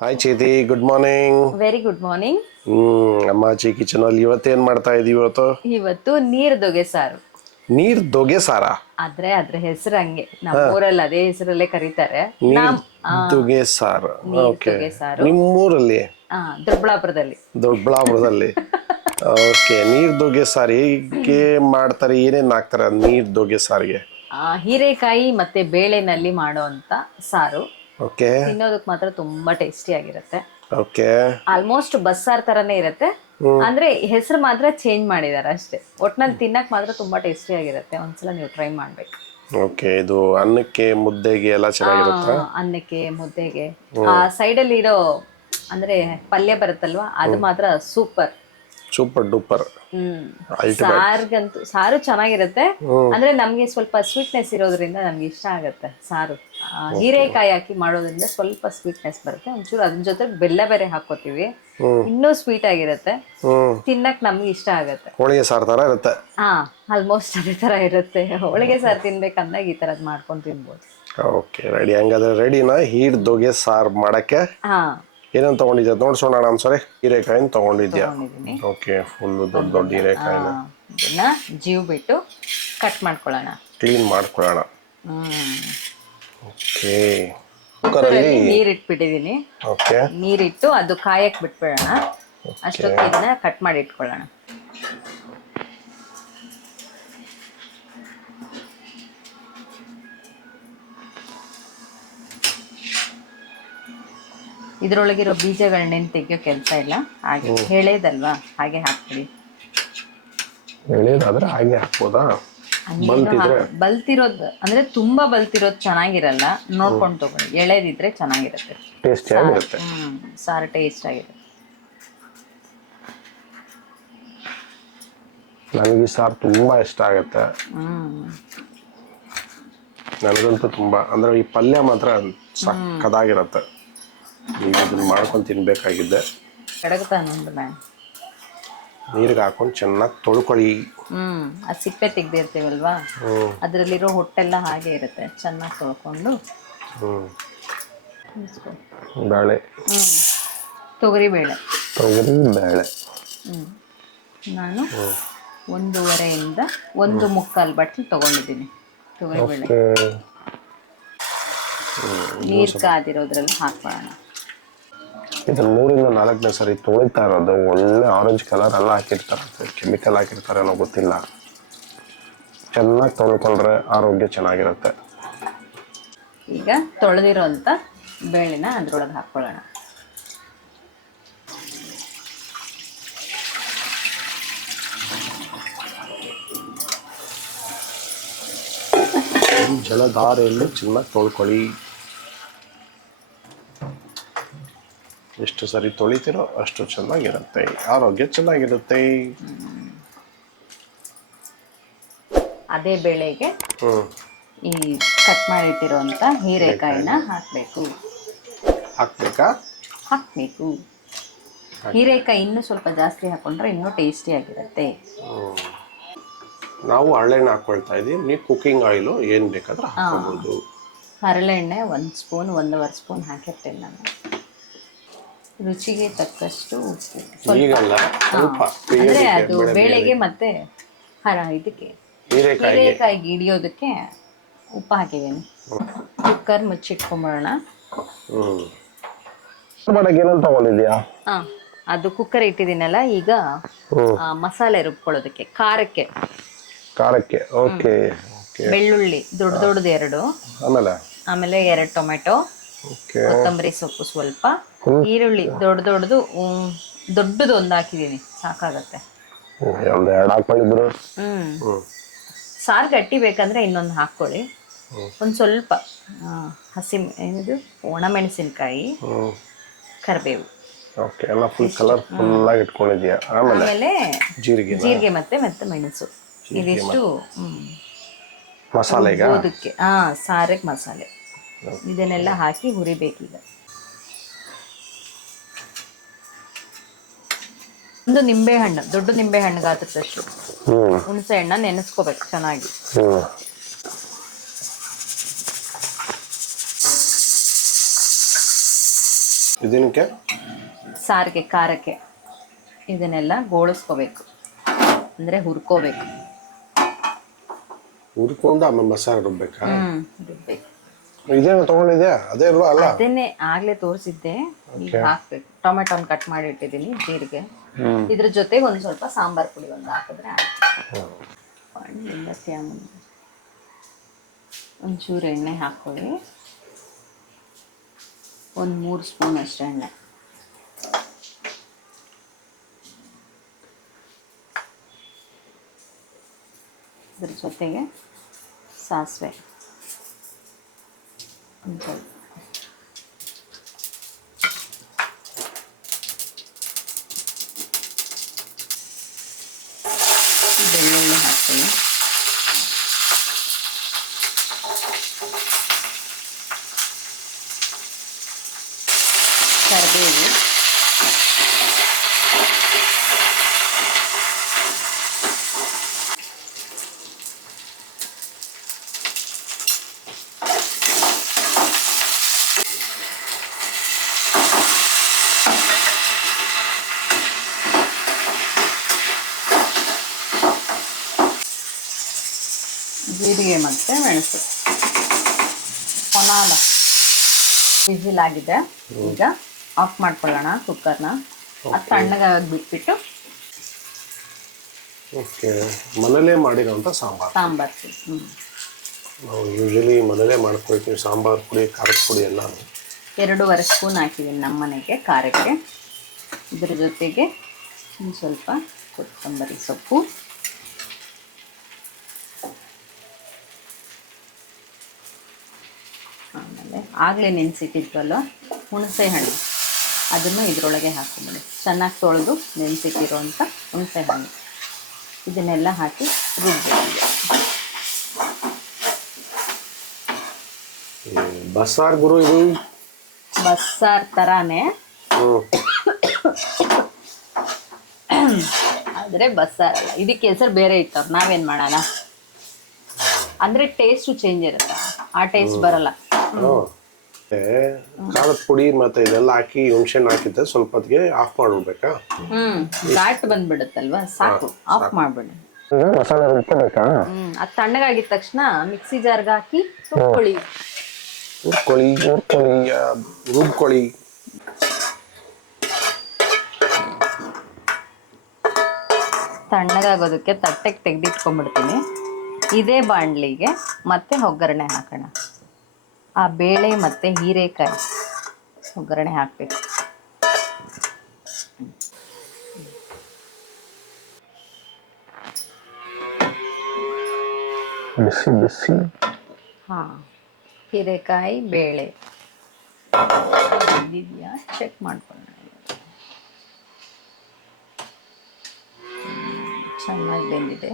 Hi Chethi, good morning. Very good morning. ಅಮ್ಮಾಚಿ kitchen ಅಲ್ಲಿ ಇವತ್ತೇನ್ ಮಾಡ್ತಾ ಇದೀವಿ? ಇವತ್ತು ನೀರ್ದೊಗೆ ಸಾರು. ನೀರ್ ದೊಗೆ ಸಾರ? ಅದ್ರ ಹೆಸರು ಹಂಗೆ, ನಮ್ಮೂರಲ್ಲಿ ಅದೇ ಹೆಸರಲ್ಲೇ ಕರೀತಾರೆ. ನೀರ್ ನಮ್ ದೊಗೆ ಸಾರು. ಓಕೆ. ನೀರ್ದೊಗೆ ಸಾರು ನಿಮ್ಮೂರಲ್ಲಿ? ದೊಡ್ಡಬಳ್ಳಾಪುರದಲ್ಲಿ. ದೊಡ್ಡಬಳ್ಳಾಪುರದಲ್ಲಿ. ಓಕೆ. ನೀರ್ ದೊಗೆ ಸಾರು ಹೇಗೆ ಮಾಡ್ತಾರೆ, ಏನೇನ್ ಹಾಕ್ತಾರೆ ನೀರ್ ದೊಗೆ ಸಾರಿಗೆ? ಹೀರೆಕಾಯಿ ಮತ್ತೆ ಬೇಳೆನಲ್ಲಿ ಮಾಡುವಂತ ಸಾರು. ಓಕೆ. ತಿನ್ನೋದಕ್ ಮಾತ್ರ ತುಂಬಾ ಟೇಸ್ಟಿ ಆಗಿರುತ್ತೆ. ಓಕೆ. ಆಲ್ಮೋಸ್ಟ್ ಬಸ್ಸಾರ್ ತರನೇ ಇರುತ್ತೆ, ಅಂದ್ರೆ ಹೆಸರು ಮಾತ್ರ ಚೇಂಜ್ ಮಾಡಿದಾರೆ ಅಷ್ಟೇ. ಒಟ್ನಲ್ಲಿ ತಿನ್ನಕ್ ಮಾತ್ರ ತುಂಬಾ ಟೇಸ್ಟಿ ಆಗಿರುತ್ತೆ. ಒಂದ್ಸಲ ನೀವು ಟ್ರೈ ಮಾಡ್ಬೇಕು. ಓಕೆ. ಇದು ಅನ್ನಕ್ಕೆ ಮುದ್ದೆಗೆ ಎಲ್ಲ ಚೆನ್ನಾಗಿರುತ್ತಾ? ಅನ್ನಕ್ಕೆ ಮುದ್ದೆಗೆ. ಆ ಸೈಡ್ ಅಲ್ಲಿ ಇರೋ ಅಂದ್ರೆ ಪಲ್ಯ ಬರುತ್ತಲ್ವಾ, ಅದು ಮಾತ್ರ ಸೂಪರ್. Super duper. ಸಾರ್ಗಂತೂ ಸಾರು ಚೆನ್ನಾಗಿರುತ್ತೆ. ಅಂದ್ರೆ ನಮ್ಗೆ ಸ್ವಲ್ಪ ಸ್ವೀಟ್ನೆಸ್ ಇರೋದ್ರಿಂದ ನಮ್ಗೆ ಇಷ್ಟ ಆಗತ್ತೆ ಸಾರು. ಹೀರೆಕಾಯಿ ಹಾಕಿ ಮಾಡೋದ್ರಿಂದ ಸ್ವಲ್ಪ ಸ್ವೀಟ್ನೆಸ್ ಬರುತ್ತೆ ಒಂಚೂರು. ಅದ್ರ ಜೊತೆ ಬೆಲ್ಲ ಬೇರೆ ಹಾಕೋತೀವಿ, ಇನ್ನೂ ಸ್ವೀಟ್ ಆಗಿರುತ್ತೆ. ತಿನ್ನಕ್ ನಮ್ಗೆ ಇಷ್ಟ ಆಗತ್ತೆ. ಹೋಳಿಗೆ ಸಾರು ತರ ಇರುತ್ತೆ. ಆಲ್ಮೋಸ್ಟ್ ಅದೇ ತರ ಇರುತ್ತೆ. ಹೋಳಿಗೆ ಸಾರು ತಿನ್ಬೇಕಂದಾಗ ಈ ತರದ್ ಮಾಡ್ಕೊಂಡು ತಿನ್ಬೋದು. Okay, ready. ಹಂಗಾದ್ರೆ ರೆಡಿನಾ ಹೀರ್ ದೊಗೆ ಸಾರು ಮಾಡಕ್ಕೆ? ಏನೇನು ತಗೊಂಡಿದ್ಯಾ ನೋಡ್ಸೋಣ. ಒಂದ್ಸರಿ ಹೀರೆಕಾಯಿನ ತಗೊಂಡಿದ್ಯಾ? ಓಕೆ. ಫುಲ್ ದೊಡ್ಡ ದೊಡ್ಡ ಹೀರೆಕಾಯಿನ ಇದನ್ನ ಜೀವ್ ಬಿಟ್ಟು ಕಟ್ ಮಾಡ್ಕೊಳ್ಳೋಣ, ಕ್ಲೀನ್ ಮಾಡ್ಕೊಳ್ಳೋಣ. ಓಕೆ. ಕುಕ್ಕರಲ್ಲಿ ನೀರ್ ಇಟ್ಬಿಟ್ಟಿದೀನಿ. ಓಕೆ. ನೀರಿಟ್ಟು ಅದು ಕಾಯಕ್ ಬಿಟ್ಬಿಡೋಣ. ಅಷ್ಟೊತ್ತಿಗೆ ಇದನ್ನ ಕಟ್ ಮಾಡಿ ಇಟ್ಕೊಳ್ಳೋಣ. ಇದ್ರೊಳಗಿರೋ ಬೀಜಗಳನ್ನೇನು ತೆಗಿಯೋ ಕೆಲಸ ಇಲ್ಲ, ಹಾಗೆ ಹೇಳೇದಲ್ವಾ ಹಾಗೆ ಹಾಕ್ಬಿಡಿ. ಎಳೆದಾದ್ರೆ ಹಾಗೆ ಹಾಕ್ಬೋದಾ? ಬಲ್ತಿರೋದು ಅಂದ್ರೆ ತುಂಬಾ ಬಲ್ತಿರೋದು ಚೆನ್ನಾಗಿರಲ್ಲ, ನೋಡ್ಕೊಂಡು ತಗೊಳ್ಳಿ. ಎಳೆದಿದ್ರೆ ಚೆನ್ನಾಗಿರುತ್ತೆ, ಟೇಸ್ಟಿ ಆಗಿರುತ್ತೆ. ಸಾರು ಟೇಸ್ಟ್ ಆಗಿರುತ್ತೆ. ನನಗೆ ಈ ಸಾರು ತುಂಬಾ ಇಷ್ಟ ಆಗುತ್ತೆ. ನನಗಂತೂ ತುಂಬಾ, ಅಂದ್ರೆ ಈ ಪಲ್ಯ ಮಾತ್ರ ಸಕ್ಕದಾಗಿರುತ್ತೆ. ಈಗ ಇದನ್ನ ಮಾಡ್ಕೊಂಡು ತಿನ್ಬೇಕಾಗಿದ್ದೆ. ನೀರಿಗೆ ಹಾಕೊಂಡು ಚೆನ್ನಾಗಿ ತೊಳ್ಕೊಳ್ಳಿ. ಅದು ಸಿಪ್ಪೆ ತೆಗ್ದಿರ್ತೀವಲ್ವಾ, ಅದರಲ್ಲಿರೋ ಹೊಟ್ಟೆಲ್ಲ ಹಾಗೆ ಇರುತ್ತೆ. ಚೆನ್ನಾಗಿ ತೊಳ್ಕೊಂಡು ಬೇಳೆ, ತೊಗರಿ ಬೇಳೆ ನಾನು 1.5 ಇಂದ 1.25 ಬಟ್ಲು ತಗೊಂಡಿದ್ದೀನಿ ತೊಗರಿ ಬೇಳೆ. ನೀರು ಕಾದಿರೋದ್ರಲ್ಲಿ ಹಾಕೋಣ. ಇದನ್ನ 3-4ನೇ ಸರಿ ತೊಳಿತಾ ಇರೋದು. ಒಳ್ಳೆ ಆರೆಂಜ್ ಕಲರ್ ಎಲ್ಲ ಹಾಕಿರ್ತಾರೆ, ಕೆಮಿಕಲ್ ಹಾಕಿರ್ತಾರೆ ಅನ್ನೋ ಗೊತ್ತಿಲ್ಲ. ಚೆನ್ನಾಗಿ ತೊಳ್ಕೊಂಡ್ರೆ ಆರೋಗ್ಯ ಚೆನ್ನಾಗಿರುತ್ತೆ. ಈಗ ತೊಳೆದಿರೋಂಥ ಬೇಳೆನ ಅದ್ರೊಳಗೆ ಹಾಕೊಳ್ಳೋಣ. ಜಲಧಾರೆಯಲ್ಲಿ ಚೆನ್ನಾಗಿ ತೊಳ್ಕೊಳ್ಳಿ. ಎಷ್ಟು ಸರಿ ತೊಳಿತೀರೋ ಅಷ್ಟು ಚೆನ್ನಾಗಿರುತ್ತೆ, ಆರೋಗ್ಯ ಚೆನ್ನಾಗಿರುತ್ತೆ. ಅದೇ ಬೇಳೆಗೆ ಈ ಕಟ್ ಮಾಡಿಟ್ಟಿರೋಂಥ ಹೀರೆಕಾಯಿನ ಹಾಕಬೇಕು. ಹಾಕಬೇಕು. ಹೀರೆಕಾಯಿ ಇನ್ನೂ ಸ್ವಲ್ಪ ಜಾಸ್ತಿ ಹಾಕೊಂಡ್ರೆ ಇನ್ನೂ ಟೇಸ್ಟಿ ಆಗಿರುತ್ತೆ. ನಾವು ಹರಳೆಣ್ಣೆ ಹಾಕೊಳ್ತಾ ಇದೀವಿ, ನೀವು ಕುಕಿಂಗ್ ಆಯಿಲು ಏನು ಬೇಕಾದ್ರೆ ಹಾಕೋಬಹುದು. ಹರಳೆಣ್ಣೆ 1 ಸ್ಪೂನ್ 1.25 ಸ್ಪೂನ್ ಹಾಕಿರ್ತೇನೆ ನಾನು. ರುಚಿಗೆ ತಕ್ಕಷ್ಟು ಉಪ್ಪು ಸ್ವಲ್ಪ, ಅಂದ್ರೆ ಅದು ಬೇಳೆಗೆ ಮತ್ತೆ ಇದಕ್ಕೆ ಹೀರೆಕಾಯಿಗೆ ಹಿಡಿಯೋದಕ್ಕೆ ಉಪ್ಪು ಹಾಕಿದ್ದೀನಿ. ಕುಕ್ಕರ್ ಮುಚ್ಚಿಟ್ಕೊಂಬಿಡೋಣ. ಏನಂತ ತಗೊಂಡಿದ್ಯಾ? ಅದು ಕುಕ್ಕರ್ ಇಟ್ಟಿದ್ದೀನಲ್ಲ. ಈಗ ಮಸಾಲೆ ರುಬ್ಕೊಳ್ಳೋದಕ್ಕೆ ಖಾರಕ್ಕೆ. ಓಕೆ. ಬೆಳ್ಳುಳ್ಳಿ ದೊಡ್ಡದು 2, ಆಮೇಲೆ 2 ಟೊಮೆಟೊ, ಕೊತ್ತಂಬರಿ ಸೊಪ್ಪು ಸ್ವಲ್ಪ, ಈರುಳ್ಳಿ ದೊಡ್ಡದು 1 ಹಾಕಿದೀನಿ, ಸಾಕಾಗತ್ತೆ. ಸಾರು ಗಟ್ಟಿ ಬೇಕಂದ್ರೆ ಇನ್ನೊಂದು ಹಾಕೊಳ್ಳಿ. ಒಂದು ಸ್ವಲ್ಪ ಒಣಮೆಣಸಿನ್ಕಾಯಿ, ಕರಿಬೇವು, ಆಮೇಲೆ ಜೀರಿಗೆ ಮತ್ತೆ ಮೆಣಸು. ಇದಿಷ್ಟು ರುಬ್ಬೋದಕ್ಕೆ, ಸಾರಿಗೆ ಮಸಾಲೆ. ಇದನ್ನೆಲ್ಲ ಹಾಕಿ ಹುರಿಬೇಕೀಗ. ಒಂದು ನಿಂಬೆಹಣ್ಣು, ದೊಡ್ಡ ನಿಂಬೆಹಣ್ಣು ಗಾತ್ರದಷ್ಟು ಹುಣಸೆ ಹಣ್ಣ ನೆನೆಸ್ಕೋಬೇಕು ಚೆನ್ನಾಗಿ. ಇದಕ್ಕೆ ಸಾರಿಗೆ ಖಾರಕ್ಕೆ ಇದನ್ನೆಲ್ಲ ಗೋಳಿಸ್ಕೋಬೇಕು, ಅಂದರೆ ಹುರ್ಕೋಬೇಕು. ಹುರ್ಕೊಂಡು ಆಮೇಲೆ ಮಸಾಲೆ ರುಬ್ಬೇಕಾ? ರುಬ್ಬೇಕು. ಇದೇನು ತಗೊಂಡಿದ್ಯಾ? ಅದೇ ಅಲ್ವಾ? ಅಲ್ಲ, ಅದನ್ನೇ ಆಗ್ಲೇ ತೋರಿಸಿದ್ದೆ. ಈಗ ಹಾಕ್ಬೇಕು. ಟೊಮೆಟೊನ ಕಟ್ ಮಾಡಿ ಇಟ್ಟಿದ್ದೀನಿ, ಜೀರಿಗೆ. ಇದ್ರ ಜೊತೆಗೆ ಒಂದು ಸ್ವಲ್ಪ ಸಾಂಬಾರ್ ಪುಡಿ ಒಂದು ಹಾಕಿದ್ರೆ ಒಂಚೂರು ಎಣ್ಣೆ ಹಾಕೊಳ್ಳಿ, ಒಂದು 3 ಸ್ಪೂನ್ ಅಷ್ಟು ಎಣ್ಣೆ. ಇದ್ರ ಜೊತೆಗೆ ಸಾಸಿವೆ ಒಂದು ಸ್ವಲ್ಪ, ಬೆಳ್ಳುಳ್ಳಿ ಹಾಕ್ತೀವಿ, ಕರಿಬೇವು, ಜೀರಿಗೆ ಮತ್ತು ಮೆಣಸು. ಪೊನಾಲ ವಿಸಿಲ್ ಆಗಿದೆ. ಈಗ ಆಫ್ ಮಾಡ್ಕೊಳ್ಳೋಣ ಕುಕ್ಕರ್ನ. ಅದು ತಣ್ಣಗಾಗಿ ಬಿಟ್ಬಿಟ್ಟು ಓಕೆ. ಮನೇಲೇ ಮಾಡಿರೋಂಥ ಸಾಂಬಾರು. ನಾವು ಯೂಶಲಿ ಮನೇಲೇ ಮಾಡ್ಕೊಳ್ತೀವಿ ಸಾಂಬಾರು ಪುಡಿ, ಖಾರದ ಪುಡಿ ಎಲ್ಲ. 2.5 ಸ್ಪೂನ್ ಹಾಕಿದ್ದೀನಿ ನಮ್ಮ ಮನೆಗೆ ಖಾರಕ್ಕೆ. ಇದ್ರ ಜೊತೆಗೆ ಒಂದು ಸ್ವಲ್ಪ ಕೊತ್ತಂಬರಿ ಸೊಪ್ಪು, ಆಮೇಲೆ ಆಗಲೇ ನೆನೆಸಿಟ್ಟಿದ್ವಲ್ಲ ಹುಣಸೆ ಹಣ್ಣು, ಅದನ್ನು ಇದರೊಳಗೆ ಹಾಕೊಂಬಿಡಿ. ಚೆನ್ನಾಗಿ ತೊಳೆದು ನೆನೆಸಿಟ್ಟಿರೋಂಥ ಹುಣಸೆ ಹಣ್ಣು, ಇದನ್ನೆಲ್ಲ ಹಾಕಿ ರುಬ್ಬೇಕು. ಬಸ್ಸಾರು ಗುರು, ಇದು ಬಸ್ಸಾರು ಥರಾನೇ, ಆದರೆ ಬಸ್ಸಾರಲ್ಲ. ಇದಕ್ಕೆ ಹೆಸರು ಬೇರೆ ಇಟ್ಟವ್ರು, ನಾವೇನು ಮಾಡೋಣ. ಅಂದರೆ ಟೇಸ್ಟು ಚೇಂಜ್ ಇರುತ್ತೆ, ಆ ಟೇಸ್ಟ್ ಬರಲ್ಲ. ಖಾರದ ಪುಡಿ ಮತ್ತೆ ಇದೆಲ್ಲ ಹಾಕಿ ಹುಣಸೆಹಣ್ಣು ಹಾಕಿದ್ದೆ ಸ್ವಲ್ಪ ಹೊತ್ತಿಗೆ ಆಫ್ ಮಾಡ್ಬಿಡ್ಬೇಕಾ? ಘಾಟ್ ಬಂದ್ಬಿಡುತ್ತಲ್ವಾ, ಸಾಕು, ಆಫ್ ಮಾಡ್ಬಿಡಿ. ಮಸಾಲೆ ರುಬ್ಕೋಬೇಕಾ? ಅದು ತಣ್ಣಗಾಗಿದ ತಕ್ಷಣ ಮಿಕ್ಸಿ ಜಾರ್ಗೆ ಹಾಕಿ ರುಬ್ಕೊಳ್ಳಿ. ರುಬ್ಕೊಳ್ಳಿ. ತಣ್ಣಗಾಗೋದಕ್ಕೆ ತಟ್ಟೆಗೆ ತೆಗೆದಿಟ್ಕೊಂಡ್ಬಿಡ್ತೀನಿ. ಇದೇ ಬಾಣಲಿಗೆ ಮತ್ತೆ ಒಗ್ಗರಣೆ ಹಾಕೋಣ. ಆ ಬೇಳೆ ಮತ್ತು ಹೀರೆಕಾಯಿ ಒಗ್ಗರಣೆ ಹಾಕಬೇಕು. ಬಿಸಿ ಬಿಸಿ. ಹಾಂ, ಹೀರೆಕಾಯಿ ಬೇಳೆ ಇದೆಯಾ ಚೆಕ್ ಮಾಡ್ಕೊಳ್ಳೋಣ. ಚೆನ್ನಾಗಿ ಬೆಂದಿದೆ.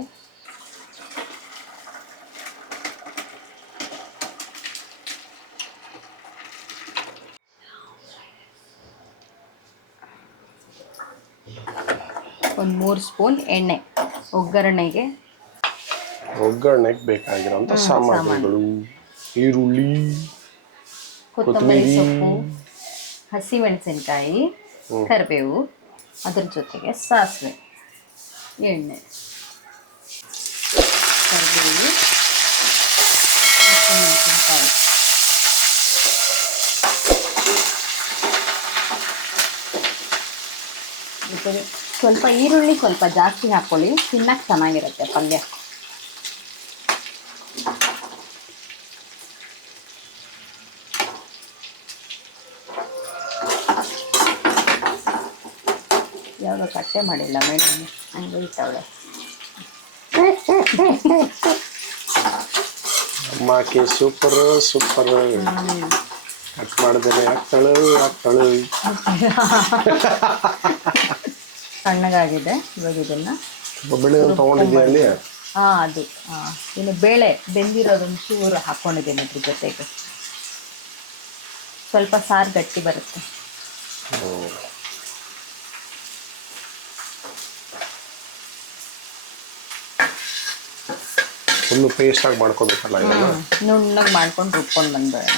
ಒಂದು 3 ಸ್ಪೂನ್ ಎಣ್ಣೆ ಒಗ್ಗರಣೆಗೆ ಬೇಕಾಗಿರೋಂಥ ಸಾಮಾನುಗಳು: ಈರುಳ್ಳಿ, ಕೊತ್ತಂಬರಿ ಸೊಪ್ಪು, ಹಸಿಮೆಣಸಿನಕಾಯಿ, ಕರಿಬೇವು, ಅದ್ರ ಜೊತೆಗೆ ಸಾಸಿವೆ, ಎಣ್ಣೆ, ಕರಿಬೇವು, ಹಸಿಮೆಣಸಿನಕಾಯಿ, ಜೊತೆಗೆ ಸ್ವಲ್ಪ ಈರುಳ್ಳಿ ಸ್ವಲ್ಪ ಜಾಸ್ತಿ ಹಾಕ್ಕೊಳ್ಳಿ, ತಿನ್ನಕ್ಕೆ ಚೆನ್ನಾಗಿರುತ್ತೆ ಪಲ್ಯ. ಯಾವುದೋ ಕಟ್ಟೆ ಮಾಡಿಲ್ಲ ಮೇಡಮ್, ಹಂಗೆ ಇಟ್ಟವಳೆ. ಅಮ್ಮಕ್ಕೆ ಸೂಪರ್ ಸೂಪರ್. ಕಟ್ ಮಾಡಿದ್ರೆ ಆಗ್ತಾಳು. ಸಣ್ಣಗಾಗಿದೆ. ಇವಾಗ ಇದನ್ನ ಬೆಳೆ ತಗೊಂಡಿದ್ಯಾ ಅಲ್ಲಿ? ಅದು ಇನ್ನು ಬೇಳೆ ಬೆಂದಿರೋದೊಂದು ಚೂರು ಹಾಕ್ಕೊಂಡಿದ್ದೇನೆ. ಅದ್ರ ಜೊತೆಗೆ ಸ್ವಲ್ಪ ಸಾರು ಗಟ್ಟಿ ಬರುತ್ತೆ. ಫುಲ್ಲು ಪೇಸ್ಟ್ ಆಗಿ ಮಾಡ್ಕೋಬೇಕಲ್ಲ ಇದನ್ನ? ನುಣ್ಣಗೆ ಮಾಡ್ಕೊಂಡು ರುಬ್ಕೊಂಡು ಬಂದ್ಬೇಡ.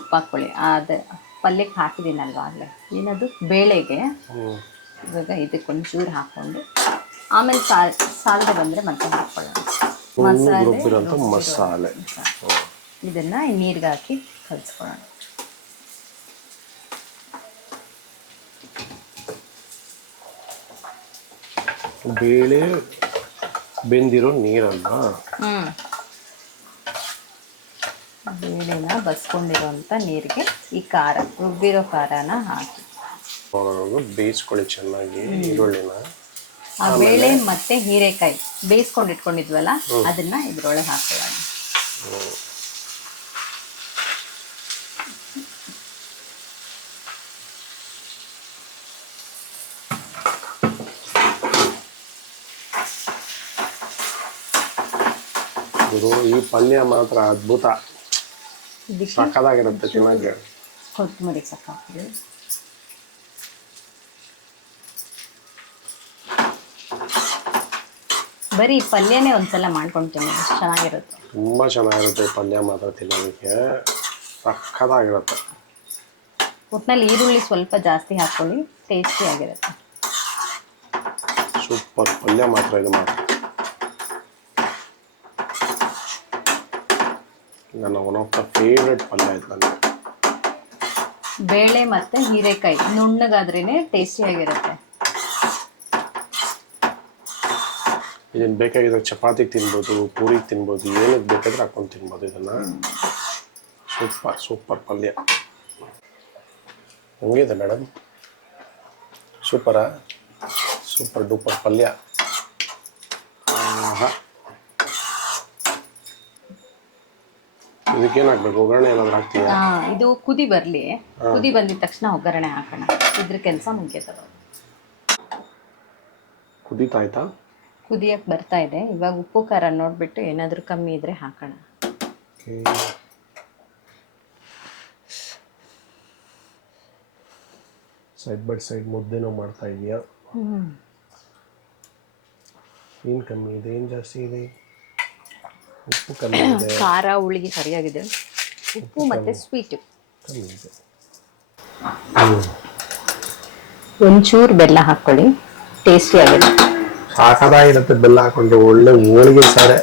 ಉಪ್ಪು ಹಾಕ್ಕೊಳ್ಳಿ. ಪಲ್ಯಕ್ಕೆ ಹಾಕಿದ್ದೀನಲ್ವಾ ಆಗಲೇ, ಏನದು ಬೇಳೆಗೆ. ಇವಾಗ ಇದಕ್ಕೊಂಚೂರು ಹಾಕ್ಕೊಂಡು ಆಮೇಲೆ ಸಾಲದೆ ಬಂದರೆ ಮತ್ತೆ ಹಾಕ್ಕೊಳ್ಳೋಣ. ಮಸಾಲೆ ಇದನ್ನು ನೀರಿಗೆ ಹಾಕಿ ಕಲಿಸ್ಕೊಳ್ಳೋಣ. ಬೇಳೆ ಬೆಂದಿರೋ ನೀರಲ್ವಾ? ಬೇಳೆನ ಬಸ್ಕೊಂಡಿರೋಂಥ ನೀರಿಗೆ ಈ ಖಾರ, ರುಬ್ಬಿರೋ ಖಾರನ ಹಾಕಿ ಬೇಯಿಸ್ಕೊಳ್ಳಿ ಚೆನ್ನಾಗಿ ಈರುಳ್ಳಿನ. ಆ ಬೇಳೆ ಮತ್ತೆ ಹೀರೆಕಾಯಿ ಬೇಯಿಸ್ಕೊಂಡು ಇಟ್ಕೊಂಡಿದ್ವಲ್ಲ ಅದನ್ನ ಇದ್ರೊಳಗೆ ಹಾಕೊಳ್ಳೋಣ. ಈ ಪಲ್ಯ ಮಾತ್ರ ಅದ್ಭುತ, ಸಕ್ಕದಾಗಿರುತ್ತೆ ಚೆನ್ನಾಗಿ. ಕೊತ್ತಂಬರಿ ಸಾಕಾಗ್ತದೆ. ಬರೀ ಪಲ್ಯನೇ ಒಂದ್ಸಲ ಮಾಡ್ಕೊಂತೀನಿ, ಚೆನ್ನಾಗಿರುತ್ತೆ. ತುಂಬಾ ಚೆನ್ನಾಗಿರುತ್ತೆ ಪಲ್ಯ ಮಾತ್ರ ತಿನ್ನೋದಕ್ಕೆ, ಸಕ್ಕದಾಗಿರುತ್ತೆ. ಒಟ್ಟಿನಲ್ಲಿ ಈರುಳ್ಳಿ ಸ್ವಲ್ಪ ಜಾಸ್ತಿ ಹಾಕೊಳ್ಳಿ, ಟೇಸ್ಟಿ ಆಗಿರುತ್ತೆ. ಸೂಪರ್ ಪಲ್ಯ ಮಾತ್ರ ಇದು ಮಾತ್ರ. ನನ್ನ ಒನ್ ಆಫ್ ದ ಫೇವ್ರೆಟ್ ಪಲ್ಯ ಇದು ನನಗೆ. ಬೇಳೆ ಮತ್ತೆ ಹೀರೆಕಾಯಿ ನುಣ್ಣಗಾದ್ರೇನೆ ಟೇಸ್ಟಿ ಆಗಿರುತ್ತೆ. ಇದನ್ನು ಬೇಕಾಗಿದ್ರೆ ಚಪಾತಿಗೆ ತಿನ್ಬೋದು, ಪೂರಿಗೆ ತಿನ್ಬೋದು, ಏನಕ್ಕೆ ಬೇಕಾದ್ರೆ ಹಾಕೊಂಡು ತಿನ್ಬೋದು ಇದನ್ನು. ಸೂಪರ್ ಸೂಪರ್ ಪಲ್ಯ. ಹೆಂಗಿದೆ ಮೇಡಮ್? ಸೂಪರಾ? ಸೂಪರ್ ಡೂಪರ್ ಪಲ್ಯ. ಇದಕ್ಕೇನು ಹಾಕ್ಬೇಕು? ಒಗ್ಗರಣೆ ಏನಾದ್ರು ಹಾಕ್ತೀಯಾ? ಇದು ಕುದಿ ಬರಲಿ, ಕುದಿ ಬಂದಿದ ತಕ್ಷಣ ಒಗ್ಗರಣೆ ಹಾಕೋಣ. ಇದ್ರ ಕೆಲಸ ಮುಗಿಯತ್ತದ. ಕುದೀತಾ ಆಯ್ತಾ? ಕುದಿಯಕ್ಕೆ ಬರ್ತಾ ಇದೆ. ಇವಾಗ ಉಪ್ಪು ಖಾರ ನೋಡ್ಬಿಟ್ಟು ಏನಾದರೂ ಕಮ್ಮಿ ಇದ್ರೆ ಹಾಕೋಣ. ಸೈಡ್ ಬೈ ಸೈಡ್ ಮುದ್ದೆನೂ ಮಾಡ್ತಾ ಇದೆಯಾ? ಏನು ಕಮ್ಮಿ ಇದೆ, ಏನು ಜಾಸ್ತಿ ಇದೆ? ಉಪ್ಪು ಕಮ್ಮಿ ಇದೆ, ಖಾರ ಹುಳಿಗೆ ಸರಿಯಾಗಿದೆ. ಉಪ್ಪು ಮತ್ತೆ ಸ್ವೀಟು ಕಮ್ಮಿ ಇದೆ. ಒಂಚೂರು ಬೆಲ್ಲ ಹಾಕ್ಕೊಳ್ಳಿ, ಟೇಸ್ಟಿ ಆಗಿದೆ. ಸಾಕಾಗಿರುತ್ತೆ ಬೆಲ್ಲ ಹಾಕೊಂಡ್ರೆ. ಒಳ್ಳೆ ಹೋಳಿಗೆ ಸಾರೆ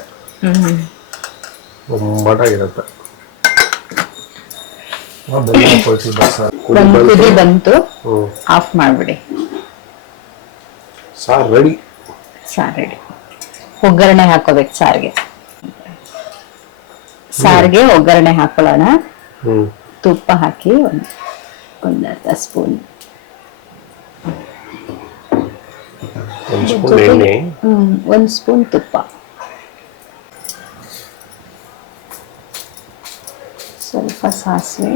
ಬೊಂಬಾಟಾಗಿರುತ್ತೆ. ಬೆಲ್ಲ ಹಾಕೊಳ್ಸಿ ಬಸ್. ಕುದಿ ಬಂತು, ಆಫ್ ಮಾಡಿಬಿಡಿ. ಸಾರು ರೆಡಿ. ಸಾರು ರೆಡಿ. ಒಗ್ಗರಣೆ ಹಾಕೋಬೇಕು ಸಾರಿಗೆ. ಸಾರಿಗೆ ಒಗ್ಗರಣೆ ಹಾಕೊಳ್ಳೋಣ. ತುಪ್ಪ ಹಾಕಿ ಒಂದು ಅರ್ಧ ಸ್ಪೂನ್, ಒಂದು ಸ್ಪೂನ್ ತುಪ್ಪ, ಸ್ವಲ್ಪ ಸಾಸಿವೆ,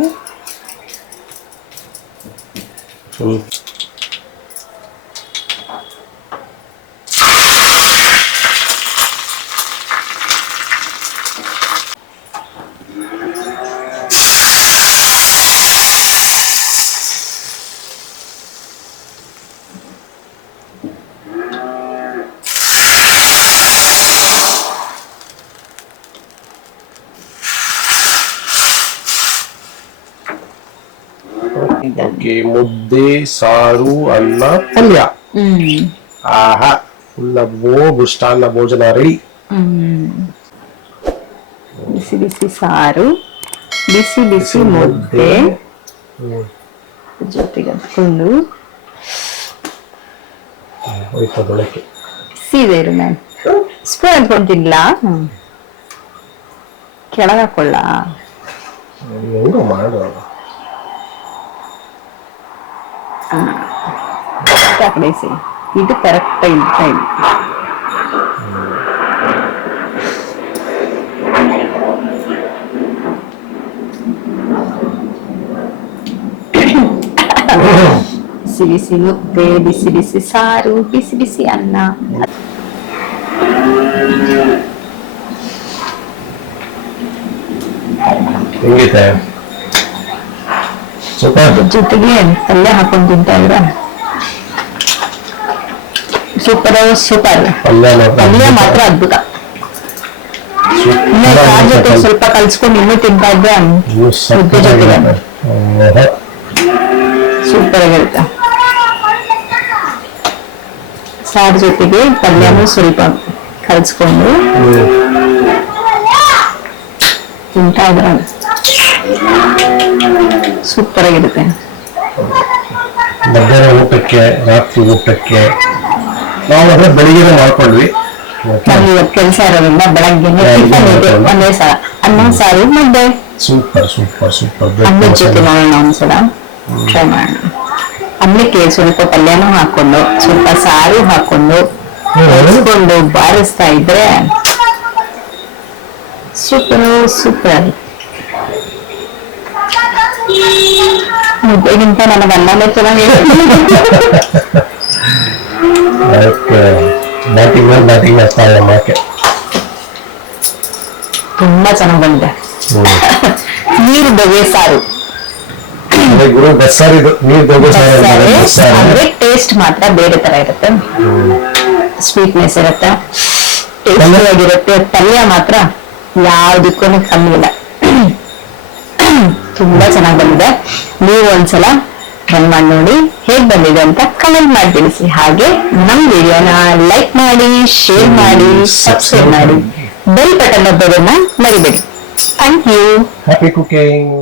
ಮುದ್ದೆ, ಸಾರು, ಅನ್ನ, ಪಲ್ಯ. ಆಹಾ, ಮೃಷ್ಟಾನ್ನ ಭೋಜನ ರೆಡಿ. ಬಿಸಿ ಬಿಸಿ ಸಾರು, ಬಿಸಿ ಬಿಸಿ ಮುದ್ದೆ ಜೊತೆಗೆ ಹಚ್ಕೊಂಡು ಬಿಸಿ ಇರು. ನಾನು ಸ್ಪೂನ್ ಅಂದ್ಕೊಂತಿಲ್ಲ, ಕೆಳಗೆ ಹಾಕೊಳ್ಳ. ಕಡೆಸಿ ಇದು ಕರೆಕ್ಟ್ ಟೈಮ್. ಬಿಸಿ ಬಿಸಿ ಮುದ್ದೆ, ಬಿಸಿ ಬಿಸಿ ಸಾರು, ಬಿಸಿ ಬಿಸಿ ಅನ್ನ. ಜೊತೆಗೆ ಪಲ್ಯ ಹಾಕೊಂಡು ತಿಂತಾ ಇದ್ರ ಸೂಪರ್ ಸೂಪರ್. ಪಲ್ಯ ಮಾತ್ರ ಅದ್ಭುತ. ಜೊತೆ ಸ್ವಲ್ಪ ಕಲ್ಸ್ಕೊಂಡು ಇನ್ನೂ ತಿಂತಾ ಇದ್ದೆ ಮುದ್ದೆ ಜೊತೆಗೆ. ಸೂಪರ್ ಆಗಿರುತ್ತೆ. ಸಾರ್ ಜೊತೆಗೆ ಪಲ್ಯನೂ ಸ್ವಲ್ಪ ಕಲ್ಸ್ಕೊಂಡು ತಿಂತಾ ಇದ್ರೆ ಸೂಪರ್ ಆಗಿರುತ್ತೆ. ಮಧ್ಯಾಹ್ನ ಊಟಕ್ಕೆ, ರಾತ್ರಿ ಊಟಕ್ಕೆ ನಾವು ಬೆಳಿಗ್ಗೆ ಮಾಡ್ಕೊಂಡ್ವಿ. ನಮ್ಗೆ ಇವತ್ತು ಕೆಲಸ ಇರೋದ್ರಿಂದ ಬೆಳಗ್ಗೆನೆ ಟಿಫನ್ ಇದೆ ಒಂದೇ ಸಲ ಅನ್ನ ಸಾರು ಮುದ್ದೆ. Super super super. ಅನ್ನದ ಜೊತೆ ಮಾಡೋಣ ಒಂದ್ಸಲ ಟ್ರೈ ಮಾಡೋಣ. ಅನ್ನಕ್ಕೆ ಸ್ವಲ್ಪ ಪಲ್ಯನೂ ಹಾಕೊಂಡು ಸ್ವಲ್ಪ ಸಾರು ಹಾಕೊಂಡು ಕಲ್ಸ್ಕೊಂಡು ಬಾರಿಸ್ತಾ ಇದ್ರೆ ಸೂಪರ್ ಸೂಪರ್. ಮುದ್ದೆಗಿಂತ ನನಗೆ ಅನ್ನನೇ ಚೆನ್ನಾಗಿದೆ. ತುಂಬಾ ಚೆನ್ನಾಗಿ ಬಂದಿದೆ. ನೀರು ಬಗೆ ಸಾರು ಅಂದ್ರೆ ಟೇಸ್ಟ್ ಮಾತ್ರ ಬೇರೆ ತರ ಇರುತ್ತೆ. ಸ್ವೀಟ್ನೆಸ್ ಇರುತ್ತೆ, ಟೇಸ್ಟಿ ಆಗಿರುತ್ತೆ. ಪಲ್ಯ ಮಾತ್ರ ಯಾವ್ದಕ್ಕೂ ಕಮ್ಮಿ ಇಲ್ಲ. ತುಂಬಾ ಚೆನ್ನಾಗಿ ಬಂದಿದೆ. ನೀವು ಒಂದ್ಸಲ ಟ್ರೈ ಮಾಡಿ ನೋಡಿ ಹೇಗ್ ಬಂದಿದೆ ಅಂತ ಕಮೆಂಟ್ ಮಾಡಿ ತಿಳಿಸಿ. ಹಾಗೆ ನಮ್ ವಿಡಿಯೋನ ಲೈಕ್ ಮಾಡಿ, ಶೇರ್ ಮಾಡಿ, ಸಬ್ಸ್ಕ್ರೈಬ್ ಮಾಡಿ, ಬೆಲ್ ಬಟನ್ ಒತ್ತೋದನ್ನ ಮರಿಬೇಡಿ. Thank you. Happy cooking.